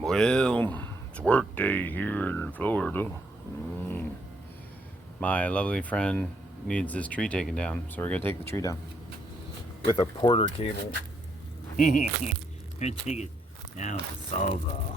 Well, it's work day here in Florida. My lovely friend needs this tree taken down, so we're gonna take the tree down with a porter cable. We're gonna take it down with the Sawzall.